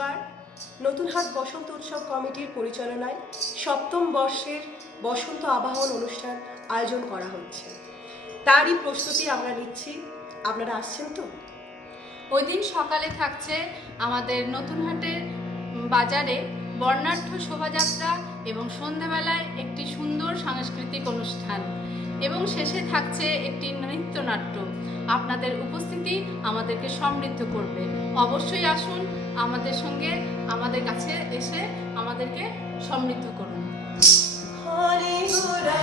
বুধবার নতুনহাট বসন্ত উৎসব কমিটির পরিচালনায় সপ্তম বর্ষের বসন্ত আবাহন অনুষ্ঠান আয়োজন করা হচ্ছে। তারই প্রস্তুতি আমরা নিচ্ছি। আপনারা আসছেন তো? ওই দিন সকালে থাকছে আমাদের নতুনহাটের বাজারে বর্ণাঢ্য শোভাযাত্রা এবং সন্ধ্যাবেলায় একটি সুন্দর সাংস্কৃতিক অনুষ্ঠান এবং শেষে থাকছে একটি নৃত্যনাট্য। আপনাদের উপস্থিতি আমাদেরকে সমৃদ্ধ করবে। অবশ্যই আসুন, আমাদের সঙ্গে আমাদের কাছে এসে আমাদেরকে সমৃদ্ধ করুন। হরে গোরা